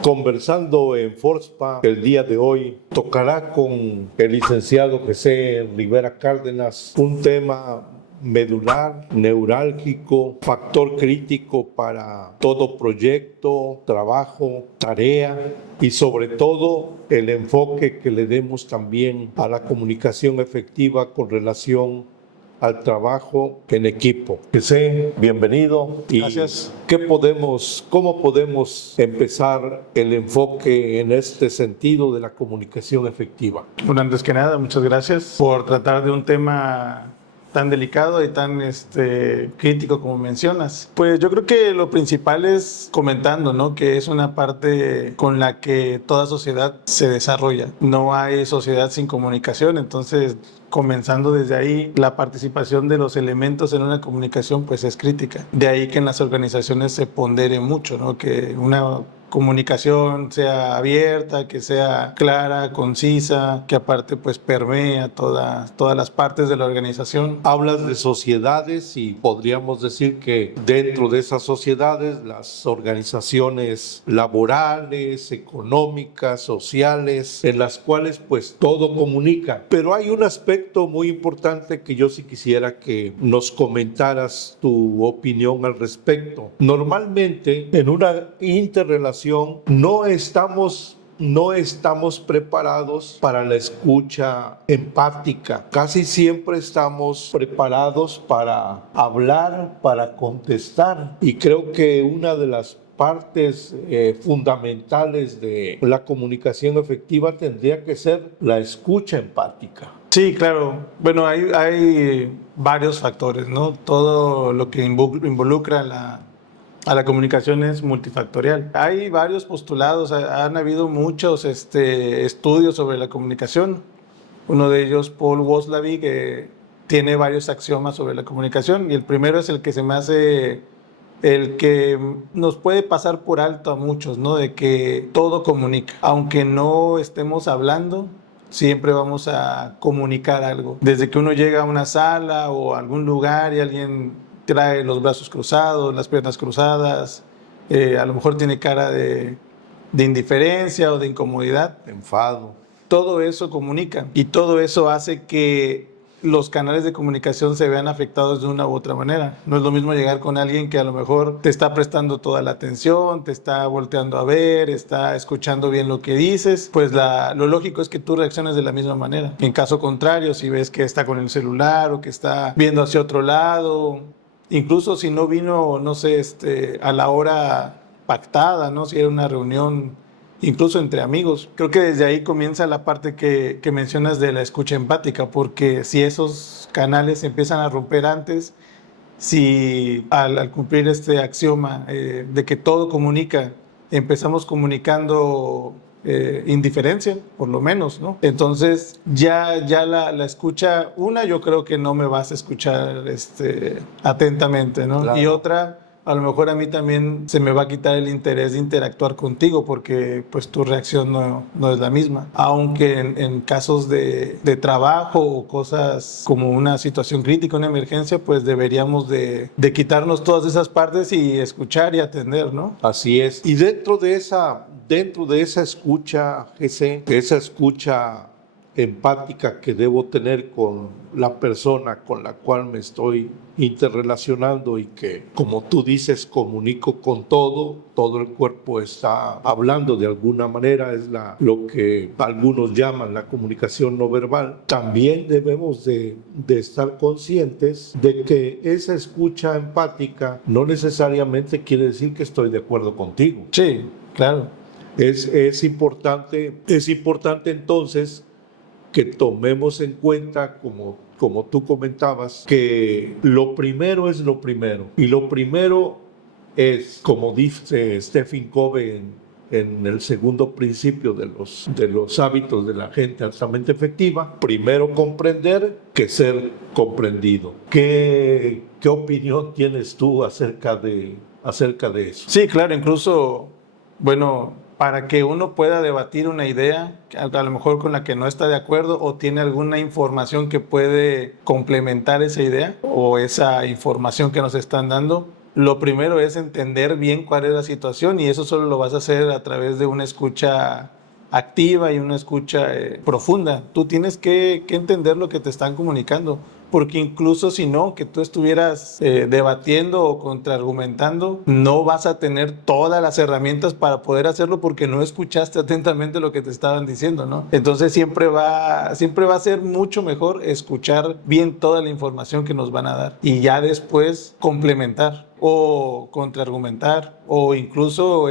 Conversando en FORSPA el día de hoy, tocará con el licenciado José Rivera Cárdenas un tema medular, neurálgico, factor crítico para todo proyecto, trabajo, tarea y sobre todo el enfoque que le demos también a la comunicación efectiva con relación al trabajo en equipo. José, bienvenido. Gracias. ¿Cómo podemos empezar el enfoque en este sentido de la comunicación efectiva? Bueno, antes que nada, muchas gracias por tratar de un tema tan delicado y tan crítico como mencionas. Pues yo creo que lo principal es comentando, ¿no? Que es una parte con la que toda sociedad se desarrolla. No hay sociedad sin comunicación, entonces comenzando desde ahí, la participación de los elementos en una comunicación pues es crítica. De ahí que en las organizaciones se pondere mucho, ¿no? Que una comunicación sea abierta, que sea clara, concisa, que aparte pues permea todas las partes de la organización. Hablas de sociedades y podríamos decir que dentro de esas sociedades las organizaciones laborales, económicas, sociales, en las cuales pues todo comunica. Pero hay un aspecto muy importante que yo sí quisiera que nos comentaras tu opinión al respecto. Normalmente en una interrelación no estamos preparados para la escucha empática. Casi siempre estamos preparados para hablar, para contestar. Y creo que una de las partes fundamentales de la comunicación efectiva tendría que ser la escucha empática. Sí, claro. Bueno, hay varios factores, ¿no? Todo lo que involucra a la comunicación es multifactorial. Hay varios postulados, han habido muchos estudios sobre la comunicación. Uno de ellos, Paul Watzlawick, que tiene varios axiomas sobre la comunicación, y el primero es el que se me hace el que nos puede pasar por alto a muchos, ¿no? De que todo comunica. Aunque no estemos hablando, siempre vamos a comunicar algo. Desde que uno llega a una sala o a algún lugar y alguien trae los brazos cruzados, las piernas cruzadas, a lo mejor tiene cara de indiferencia o de incomodidad, enfado. Todo eso comunica y todo eso hace que los canales de comunicación se vean afectados de una u otra manera. No es lo mismo llegar con alguien que a lo mejor te está prestando toda la atención, te está volteando a ver, está escuchando bien lo que dices, pues lo lógico es que tú reacciones de la misma manera. En caso contrario, si ves que está con el celular o que está viendo hacia otro lado, incluso si no vino, no sé, a la hora pactada, ¿no? Si era una reunión incluso entre amigos. Creo que desde ahí comienza la parte que mencionas de la escucha empática, porque si esos canales se empiezan a romper antes, si al cumplir este axioma de que todo comunica, empezamos comunicando indiferencia, por lo menos, ¿no? Entonces ya la escucha, yo creo que no me vas a escuchar atentamente, ¿no? Claro. Y otra, a lo mejor a mí también se me va a quitar el interés de interactuar contigo porque pues tu reacción no es la misma. Aunque en casos de trabajo o cosas como una situación crítica, una emergencia, pues deberíamos de quitarnos todas esas partes y escuchar y atender, ¿no? Así es. Y dentro de esa escucha, esa escucha empática que debo tener con la persona con la cual me estoy interrelacionando y que, como tú dices, comunico con todo el cuerpo está hablando de alguna manera, es lo que algunos llaman la comunicación no verbal. También debemos de estar conscientes de que esa escucha empática no necesariamente quiere decir que estoy de acuerdo contigo. Sí, claro. Es importante entonces que tomemos en cuenta, como tú comentabas, que lo primero es lo primero. Y lo primero es, como dice Stephen Covey en el segundo principio de los hábitos de la gente altamente efectiva, primero comprender que ser comprendido. ¿Qué opinión tienes tú acerca de eso? Sí, claro, incluso, bueno, para que uno pueda debatir una idea, a lo mejor con la que no está de acuerdo o tiene alguna información que puede complementar esa idea o esa información que nos están dando, lo primero es entender bien cuál es la situación y eso solo lo vas a hacer a través de una escucha activa y una escucha profunda. Tú tienes que entender lo que te están comunicando, porque incluso si no, que tú estuvieras debatiendo o contraargumentando, no vas a tener todas las herramientas para poder hacerlo porque no escuchaste atentamente lo que te estaban diciendo, ¿no? Entonces siempre va a ser mucho mejor escuchar bien toda la información que nos van a dar y ya después complementar o contraargumentar o incluso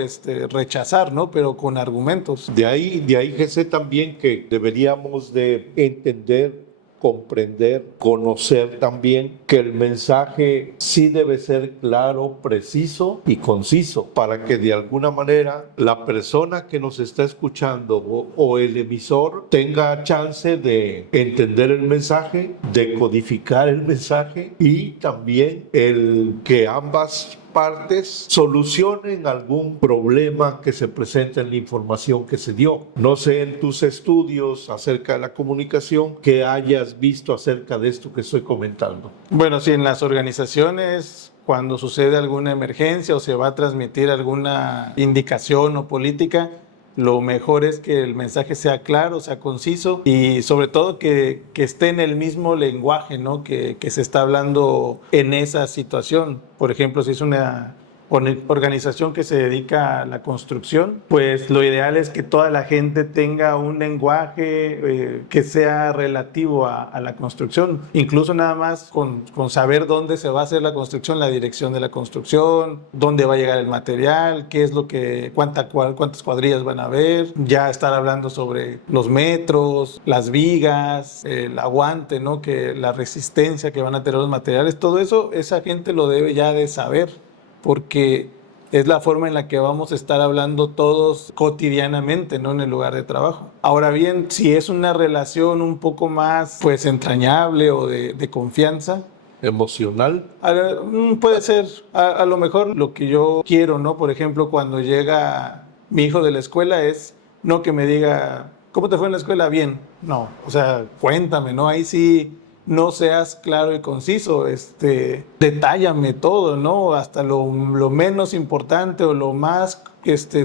rechazar, ¿no? Pero con argumentos. De ahí que sé también que deberíamos de entender, comprender, conocer también que el mensaje sí debe ser claro, preciso y conciso para que de alguna manera la persona que nos está escuchando o el emisor tenga chance de entender el mensaje, de codificar el mensaje y también el que ambas partes solucionen algún problema que se presente en la información que se dio. No sé en tus estudios acerca de la comunicación que hayas visto acerca de esto que estoy comentando. Bueno, si en las organizaciones, cuando sucede alguna emergencia o se va a transmitir alguna indicación o política, lo mejor es que el mensaje sea claro, sea conciso y sobre todo que esté en el mismo lenguaje, ¿no? que se está hablando en esa situación. Por ejemplo, si es una organización que se dedica a la construcción, pues lo ideal es que toda la gente tenga un lenguaje que sea relativo a la construcción. Incluso nada más con saber dónde se va a hacer la construcción, la dirección de la construcción, dónde va a llegar el material, qué es lo que, cuántas cuadrillas van a haber, ya estar hablando sobre los metros, las vigas, el aguante, ¿no? Que la resistencia que van a tener los materiales, todo eso esa gente lo debe ya de saber, porque es la forma en la que vamos a estar hablando todos cotidianamente, ¿no? En el lugar de trabajo. Ahora bien, si es una relación un poco más, pues, entrañable o de confianza, emocional, puede ser a lo mejor lo que yo quiero, ¿no? Por ejemplo, cuando llega mi hijo de la escuela es no que me diga, ¿cómo te fue en la escuela? Bien. No, o sea, cuéntame, ¿no? Ahí sí no seas claro y conciso, detállame todo, ¿no? Hasta lo menos importante o lo más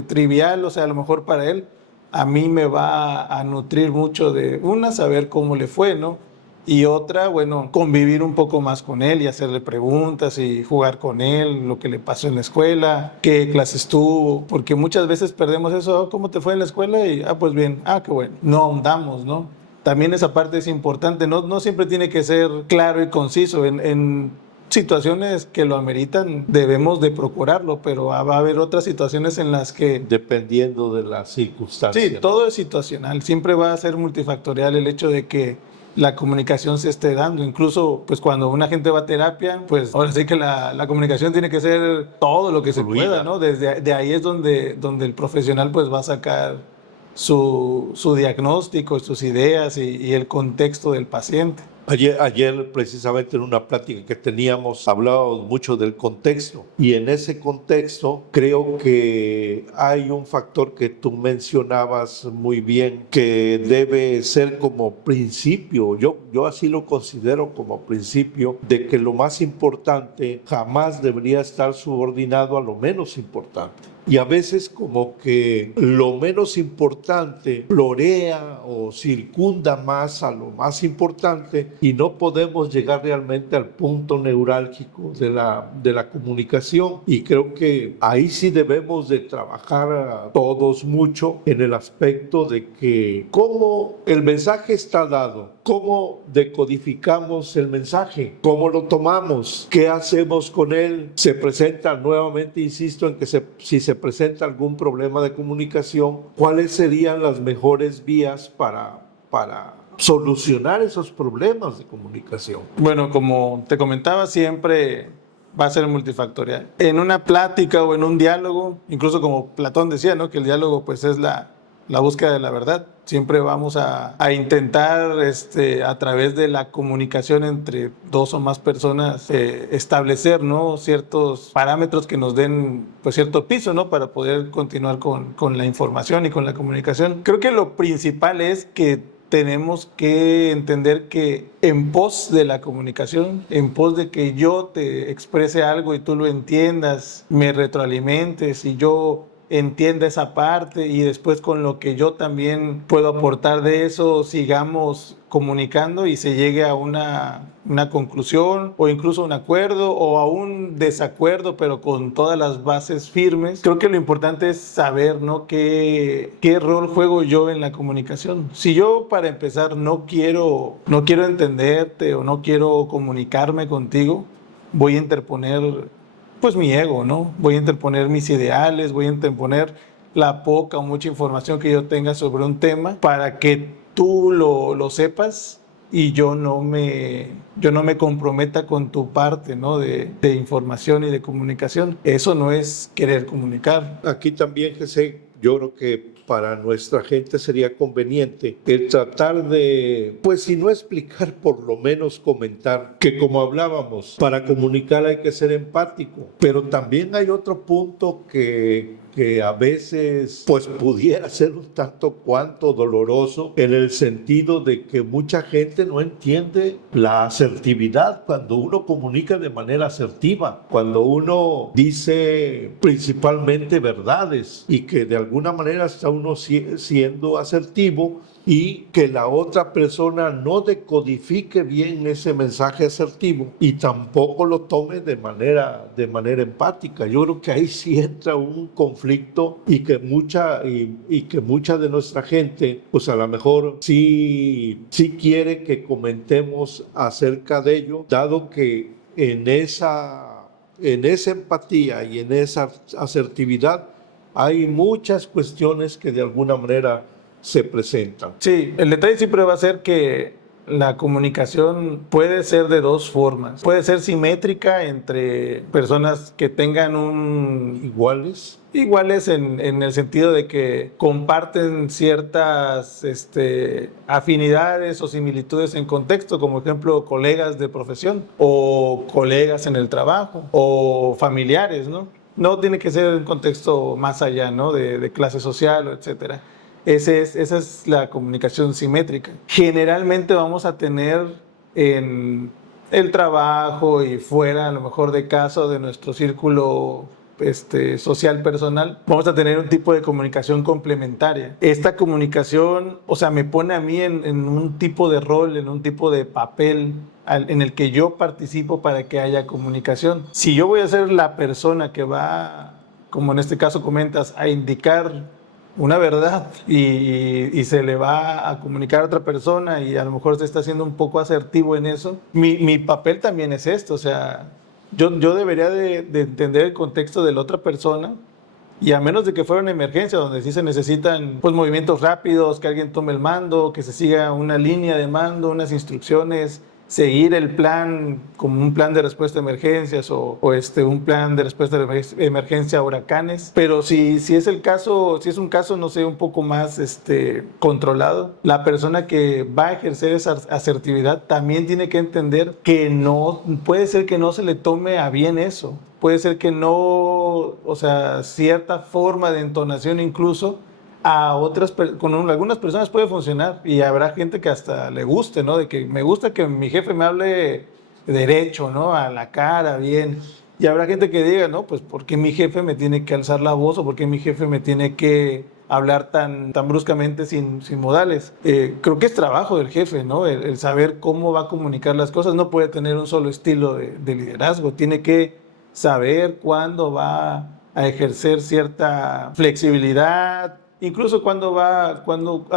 trivial, o sea, a lo mejor para él, a mí me va a nutrir mucho de, una, saber cómo le fue, ¿no? Y otra, bueno, convivir un poco más con él y hacerle preguntas y jugar con él, lo que le pasó en la escuela, qué clases tuvo, porque muchas veces perdemos eso, ¿cómo te fue en la escuela? Y, pues bien, qué bueno, no ahondamos, ¿no? También esa parte es importante, no siempre tiene que ser claro y conciso, en situaciones que lo ameritan debemos de procurarlo, pero va a haber otras situaciones en las que... dependiendo de las circunstancias. Sí, todo es situacional, siempre va a ser multifactorial el hecho de que la comunicación se esté dando. Incluso, pues cuando una gente va a terapia, pues ahora sí que la comunicación tiene que ser todo lo que se pueda, ¿no? De ahí es donde el profesional pues va a sacar su diagnóstico, sus ideas y el contexto del paciente. Ayer precisamente en una plática que teníamos hablábamos mucho del contexto y en ese contexto creo que hay un factor que tú mencionabas muy bien que debe ser como principio, yo así lo considero como principio, de que lo más importante jamás debería estar subordinado a lo menos importante. Y a veces como que lo menos importante florea o circunda más a lo más importante y no podemos llegar realmente al punto neurálgico de la comunicación. Y creo que ahí sí debemos de trabajar todos mucho en el aspecto de que cómo el mensaje está dado, cómo decodificamos el mensaje, cómo lo tomamos, qué hacemos con él. Se presenta nuevamente, insisto en que si se presenta algún problema de comunicación, ¿cuáles serían las mejores vías para solucionar esos problemas de comunicación? Bueno, como te comentaba, siempre va a ser multifactorial. En una plática o en un diálogo, incluso como Platón decía, ¿no? Que el diálogo pues es la búsqueda de la verdad. Siempre vamos a intentar a través de la comunicación entre dos o más personas establecer, ¿no? Ciertos parámetros que nos den pues cierto piso, ¿no? Para poder continuar con la información y con la comunicación. Creo que lo principal es que tenemos que entender que en pos de la comunicación, en pos de que yo te exprese algo y tú lo entiendas, me retroalimentes y yo entienda esa parte y después con lo que yo también puedo aportar de eso sigamos comunicando y se llegue a una conclusión o incluso un acuerdo o a un desacuerdo, pero con todas las bases firmes. Creo que lo importante es saber, ¿no? ¿Qué rol juego yo en la comunicación? Si yo, para empezar, no quiero entenderte o no quiero comunicarme contigo, voy a interponer pues mi ego, ¿no? Voy a interponer mis ideales, voy a interponer la poca o mucha información que yo tenga sobre un tema para que tú lo sepas y yo no me comprometa con tu parte, ¿no? de información y de comunicación. Eso no es querer comunicar. Aquí también, José, yo creo que para nuestra gente sería conveniente el tratar de, pues si no explicar, por lo menos comentar que, como hablábamos, para comunicar hay que ser empático, pero también hay otro punto que a veces pues pudiera ser un tanto cuanto doloroso, en el sentido de que mucha gente no entiende la asertividad cuando uno comunica de manera asertiva, cuando uno dice principalmente verdades y que de alguna manera está uno siendo asertivo y que la otra persona no decodifique bien ese mensaje asertivo y tampoco lo tome de manera empática. Yo creo que ahí sí entra un conflicto y que mucha de nuestra gente, pues a lo mejor sí quiere que comentemos acerca de ello, dado que en esa empatía y en esa asertividad hay muchas cuestiones que de alguna manera se presentan. Sí, el detalle siempre va a ser que la comunicación puede ser de dos formas. Puede ser simétrica entre personas que tengan iguales en el sentido de que comparten ciertas afinidades o similitudes en contexto, como ejemplo colegas de profesión o colegas en el trabajo o familiares, ¿no? No tiene que ser un contexto más allá, ¿no? de clase social, etcétera. Esa es la comunicación simétrica. Generalmente vamos a tener en el trabajo y fuera, a lo mejor de casa, de nuestro círculo social personal, vamos a tener un tipo de comunicación complementaria. Esta comunicación, o sea, me pone a mí en un tipo de rol, en un tipo de papel en el que yo participo para que haya comunicación. Si yo voy a ser la persona que va, como en este caso comentas, a indicar una verdad y se le va a comunicar a otra persona y a lo mejor se está haciendo un poco asertivo en eso, mi papel también es esto, o sea, yo debería de entender el contexto de la otra persona y a menos de que fuera una emergencia donde sí se necesitan pues movimientos rápidos, que alguien tome el mando, que se siga una línea de mando, unas instrucciones, seguir el plan como un plan de respuesta a emergencias o un plan de respuesta de emergencia a huracanes. Pero si es el caso, si es un caso, no sé, un poco más controlado, la persona que va a ejercer esa asertividad también tiene que entender que no, puede ser que no se le tome a bien eso. Puede ser que no, o sea, cierta forma de entonación incluso a otras, con algunas personas puede funcionar y habrá gente que hasta le guste, ¿no? De que me gusta que mi jefe me hable derecho, ¿no? A la cara, bien. Y habrá gente que diga, no, pues ¿por qué mi jefe me tiene que alzar la voz o por qué mi jefe me tiene que hablar tan bruscamente sin modales? Creo que es trabajo del jefe, ¿no? El saber cómo va a comunicar las cosas. No puede tener un solo estilo de liderazgo. Tiene que saber cuándo va a ejercer cierta flexibilidad. Incluso cuando a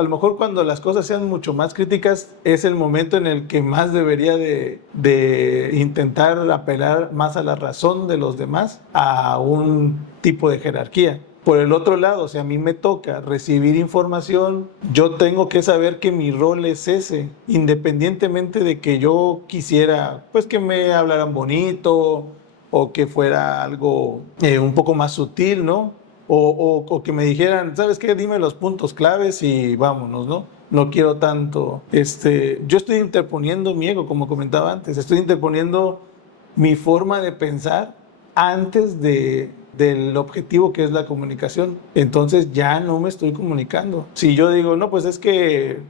lo mejor cuando las cosas sean mucho más críticas, es el momento en el que más debería de intentar apelar más a la razón de los demás, a un tipo de jerarquía. Por el otro lado, si a mí me toca recibir información, yo tengo que saber que mi rol es ese, independientemente de que yo quisiera, pues que me hablaran bonito o que fuera algo un poco más sutil, ¿no? O que me dijeran, ¿sabes qué? Dime los puntos claves y vámonos, ¿no? No quiero tanto. Yo estoy interponiendo mi ego, como comentaba antes. Estoy interponiendo mi forma de pensar antes de del objetivo que es la comunicación. Entonces ya no me estoy comunicando. Si yo digo, no, pues es que,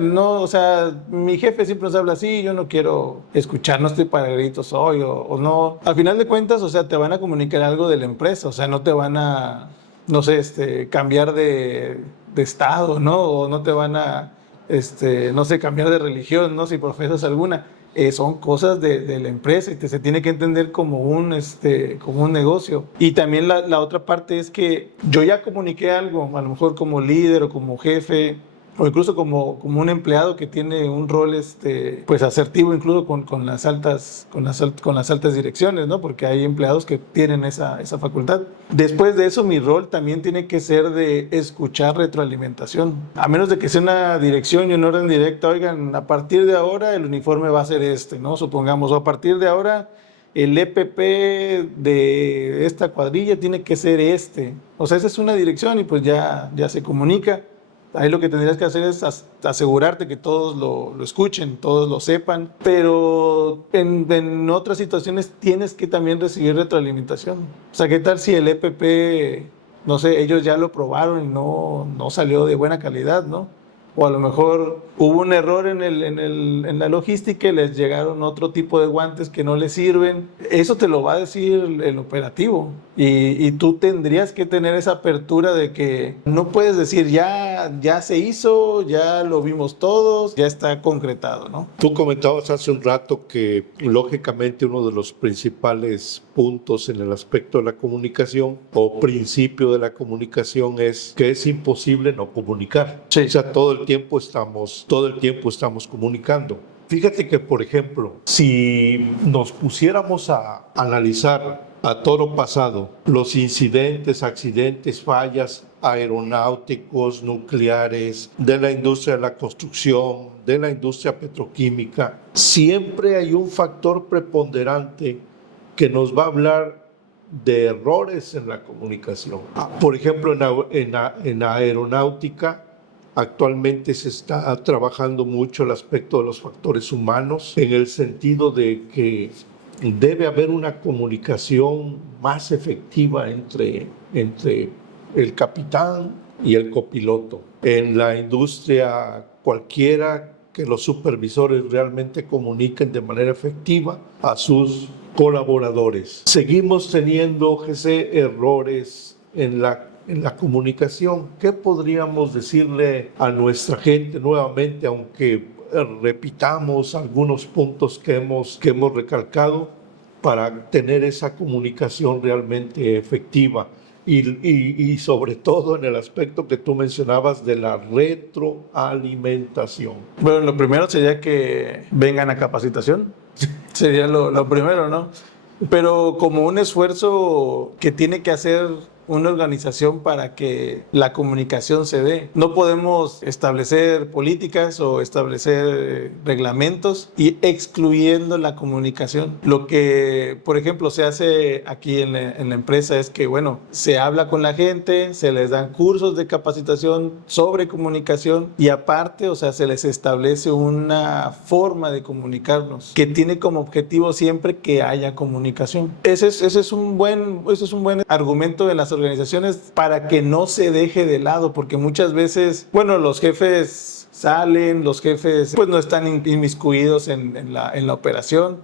no, o sea, mi jefe siempre nos habla así, yo no quiero escuchar, no estoy para gritos hoy, o no. Al final de cuentas, o sea, te van a comunicar algo de la empresa, o sea, no te van a, no sé, cambiar de estado, ¿no? O no te van a, no sé, cambiar de religión, ¿no? Si profesas alguna. Son cosas de la empresa y se tiene que entender como un negocio. Y también la otra parte es que yo ya comuniqué algo, a lo mejor como líder o como jefe, o incluso como un empleado que tiene un rol pues asertivo incluso con las altas direcciones, ¿no? Porque hay empleados que tienen esa facultad. Después de eso, mi rol también tiene que ser de escuchar retroalimentación. A menos de que sea una dirección y una orden directa, oigan, a partir de ahora el uniforme va a ser ¿no? Supongamos, o a partir de ahora el EPP de esta cuadrilla tiene que ser O sea, esa es una dirección y pues ya se comunica. Ahí lo que tendrías que hacer es asegurarte que todos lo escuchen, todos lo sepan, pero en otras situaciones tienes que también recibir retroalimentación. O sea, ¿qué tal si el EPP, no sé, ellos ya lo probaron y no salió de buena calidad, ¿no? O a lo mejor hubo un error en la logística y les llegaron otro tipo de guantes que no les sirven. Eso te lo va a decir el operativo. Y tú tendrías que tener esa apertura de que no puedes decir ya se hizo, ya lo vimos todos, ya está concretado, ¿no? Tú comentabas hace un rato que lógicamente uno de los principales puntos en el aspecto de la comunicación o principio de la comunicación es que es imposible no comunicar. Sí. O sea, todo el tiempo estamos comunicando. Fíjate que, por ejemplo, si nos pusiéramos a analizar a toro pasado los incidentes, accidentes, fallas aeronáuticos, nucleares, de la industria de la construcción, de la industria petroquímica, siempre hay un factor preponderante que nos va a hablar de errores en la comunicación. Por ejemplo, en aeronáutica, actualmente se está trabajando mucho el aspecto de los factores humanos, en el sentido de que debe haber una comunicación más efectiva entre el capitán y el copiloto. En la industria cualquiera, que los supervisores realmente comuniquen de manera efectiva a sus colaboradores. Seguimos teniendo errores en la comunicación. ¿Qué podríamos decirle a nuestra gente nuevamente, aunque repitamos algunos puntos que hemos recalcado, para tener esa comunicación realmente efectiva? Y sobre todo en el aspecto que tú mencionabas de la retroalimentación. Bueno, lo primero sería que vengan a capacitación. Sería lo primero, ¿no? Pero como un esfuerzo que tiene que hacer una organización para que la comunicación se dé. No podemos establecer políticas o establecer reglamentos y excluyendo la comunicación. Lo que, por ejemplo, se hace aquí en la empresa es que, bueno, se habla con la gente, se les dan cursos de capacitación sobre comunicación y aparte, o sea, se les establece una forma de comunicarnos que tiene como objetivo siempre que haya comunicación. Ese es un buen argumento de las organizaciones para que no se deje de lado, porque muchas veces, bueno, los jefes salen, los jefes pues no están inmiscuidos en la operación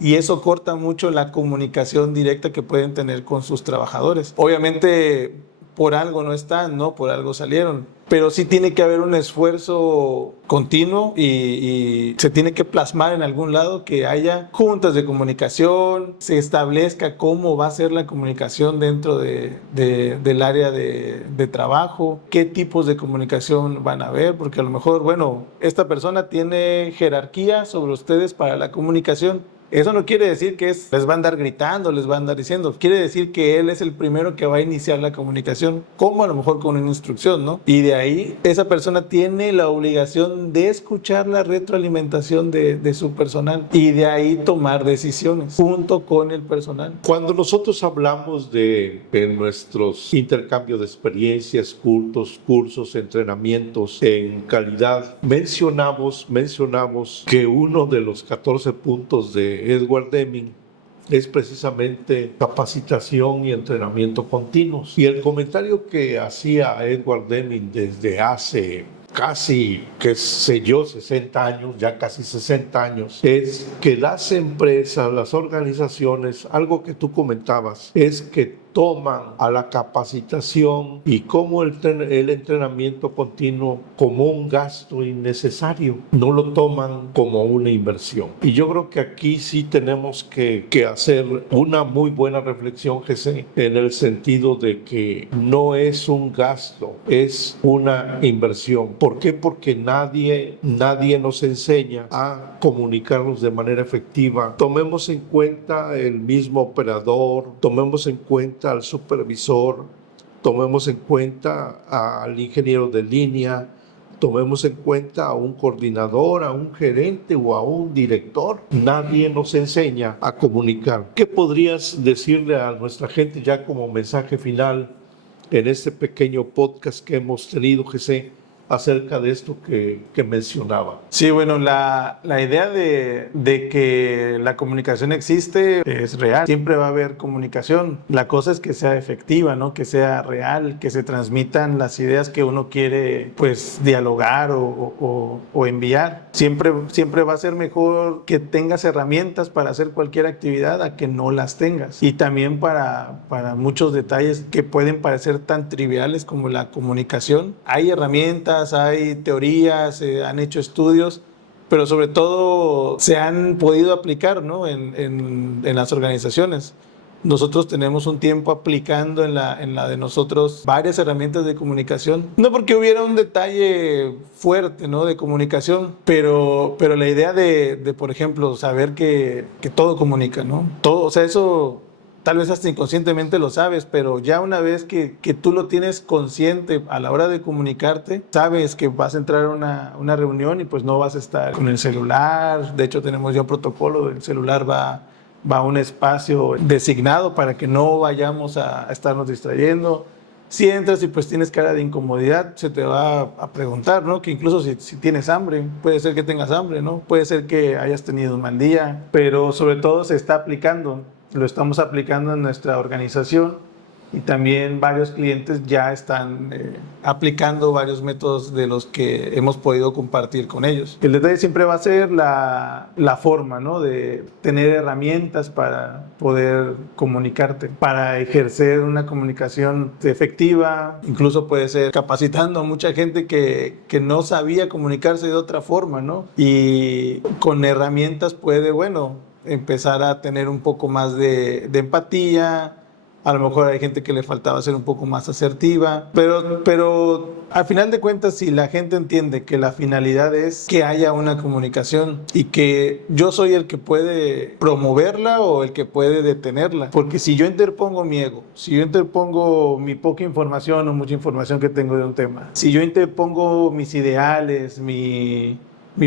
y eso corta mucho la comunicación directa que pueden tener con sus trabajadores. Obviamente por algo no están, ¿no? Por algo salieron. Pero sí tiene que haber un esfuerzo continuo y se tiene que plasmar en algún lado que haya juntas de comunicación, se establezca cómo va a ser la comunicación dentro del área de trabajo, qué tipos de comunicación van a haber, porque a lo mejor, bueno, esta persona tiene jerarquía sobre ustedes para la comunicación. Eso no quiere decir que les va a andar gritando, les va a andar diciendo. Quiere decir que él es el primero que va a iniciar la comunicación, como a lo mejor con una instrucción, ¿no? Y de ahí, esa persona tiene la obligación de escuchar la retroalimentación de su personal y de ahí tomar decisiones junto con el personal. Cuando nosotros hablamos de nuestros intercambios de experiencias, cursos, entrenamientos en calidad, mencionamos que uno de los 14 puntos de Edward Deming es precisamente capacitación y entrenamiento continuos. Y el comentario que hacía Edward Deming desde hace casi, qué sé yo, 60 años, ya casi 60 años, es que las empresas, las organizaciones, algo que tú comentabas, es que toman a la capacitación y como el entrenamiento continuo como un gasto innecesario, no lo toman como una inversión. Y yo creo que aquí sí tenemos que hacer una muy buena reflexión, José, en el sentido de que no es un gasto, es una inversión. ¿Por qué? Porque nadie nos enseña a comunicarnos de manera efectiva. Tomemos en cuenta el mismo operador, tomemos en cuenta al supervisor, tomemos en cuenta al ingeniero de línea, tomemos en cuenta a un coordinador, a un gerente o a un director. Nadie nos enseña a comunicar. ¿Qué podrías decirle a nuestra gente ya como mensaje final en este pequeño podcast que hemos tenido, José, acerca de esto que mencionaba? Sí, bueno, la idea de que la comunicación existe es real. Siempre va a haber comunicación. La cosa es que sea efectiva, ¿no? Que sea real, que se transmitan las ideas que uno quiere, pues, dialogar o enviar. Siempre va a ser mejor que tengas herramientas para hacer cualquier actividad a que no las tengas. Y también para muchos detalles que pueden parecer tan triviales como la comunicación. Hay herramientas, hay teorías, han hecho estudios, pero sobre todo se han podido aplicar, ¿no? en las organizaciones. Nosotros tenemos un tiempo aplicando en la de nosotros varias herramientas de comunicación. No porque hubiera un detalle fuerte, ¿no? de comunicación, pero la idea de por ejemplo, saber que todo comunica, ¿no? Todo, o sea, eso tal vez hasta inconscientemente lo sabes, pero ya una vez que tú lo tienes consciente a la hora de comunicarte, sabes que vas a entrar a una reunión y pues no vas a estar con el celular. De hecho, tenemos ya un protocolo, el celular va a un espacio designado para que no vayamos a estarnos distrayendo. Si entras y pues tienes cara de incomodidad, se te va a preguntar, ¿no? Que incluso si tienes hambre, puede ser que tengas hambre, ¿no? Puede ser que hayas tenido un mal día, pero sobre todo se está aplicando. Lo estamos aplicando en nuestra organización y también varios clientes ya están aplicando varios métodos de los que hemos podido compartir con ellos. El detalle siempre va a ser la forma, ¿no? de tener herramientas para poder comunicarte, para ejercer una comunicación efectiva. Incluso puede ser capacitando a mucha gente que no sabía comunicarse de otra forma, ¿no? Y con herramientas puede, empezar a tener un poco más de empatía. A lo mejor hay gente que le faltaba ser un poco más asertiva, pero al final de cuentas, si la gente entiende que la finalidad es que haya una comunicación y que yo soy el que puede promoverla o el que puede detenerla, porque si yo interpongo mi ego, si yo interpongo mi poca información o mucha información que tengo de un tema, si yo interpongo mis ideales, mi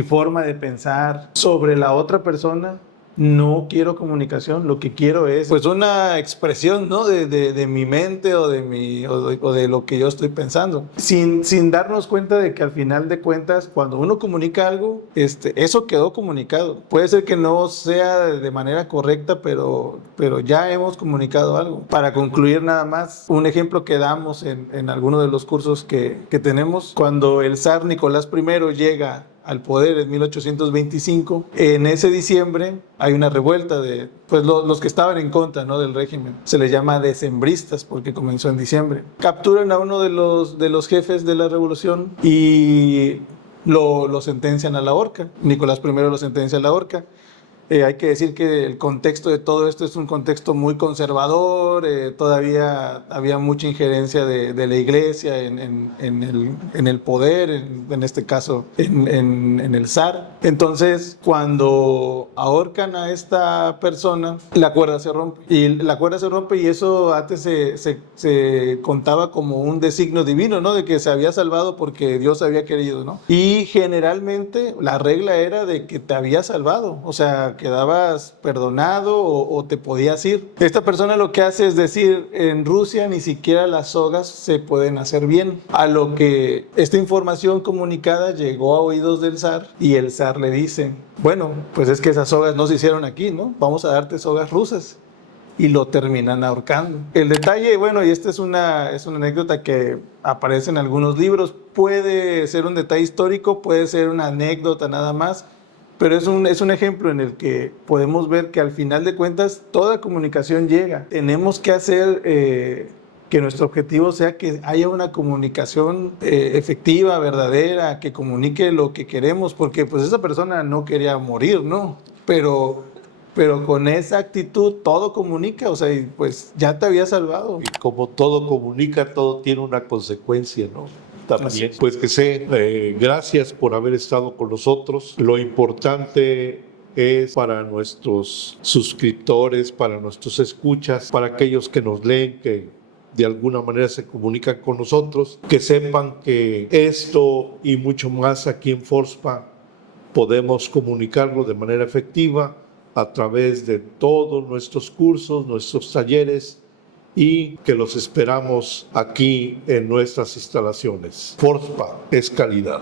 forma de pensar sobre la otra persona, no quiero comunicación. Lo que quiero es pues una expresión, ¿no? de mi mente o de lo que yo estoy pensando, sin darnos cuenta de que al final de cuentas, cuando uno comunica algo, eso quedó comunicado. Puede ser que no sea de manera correcta, pero ya hemos comunicado algo. Para concluir nada más, un ejemplo que damos en alguno de los cursos que tenemos, cuando el zar Nicolás I llega al poder en 1825, en ese diciembre hay una revuelta de pues los que estaban en contra, ¿no? del régimen. Se les llama decembristas porque comenzó en diciembre. Capturan a uno de los jefes de la revolución y lo sentencian a la horca. Nicolás I lo sentencia a la horca. Hay que decir que el contexto de todo esto es un contexto muy conservador. Todavía había mucha injerencia de la iglesia en el poder, en este caso en el zar. Entonces, cuando ahorcan a esta persona, la cuerda se rompe. Y eso antes se contaba como un designio divino, ¿no? De que se había salvado porque Dios había querido, ¿no? Y generalmente la regla era de que te había salvado. O sea, quedabas perdonado o te podías ir. Esta persona lo que hace es decir, en Rusia ni siquiera las sogas se pueden hacer bien. A lo que esta información comunicada llegó a oídos del zar y el zar le dice, bueno, pues es que esas sogas no se hicieron aquí, ¿no? Vamos a darte sogas rusas. Y lo terminan ahorcando. El detalle, bueno, y esta es una anécdota que aparece en algunos libros, puede ser un detalle histórico, puede ser una anécdota nada más, pero es un ejemplo en el que podemos ver que al final de cuentas toda comunicación llega. Tenemos que hacer que nuestro objetivo sea que haya una comunicación efectiva, verdadera, que comunique lo que queremos, porque pues esa persona no quería morir, ¿no? Pero con esa actitud todo comunica, o sea, y pues ya te había salvado. Y como todo comunica, todo tiene una consecuencia, ¿no? También, Así es. pues que sé, gracias por haber estado con nosotros. Lo importante es para nuestros suscriptores, para nuestros escuchas, para aquellos que nos leen, que de alguna manera se comunican con nosotros, que sepan que esto y mucho más aquí en Forspa podemos comunicarlo de manera efectiva a través de todos nuestros cursos, nuestros talleres, y que los esperamos aquí en nuestras instalaciones. Forspa es calidad.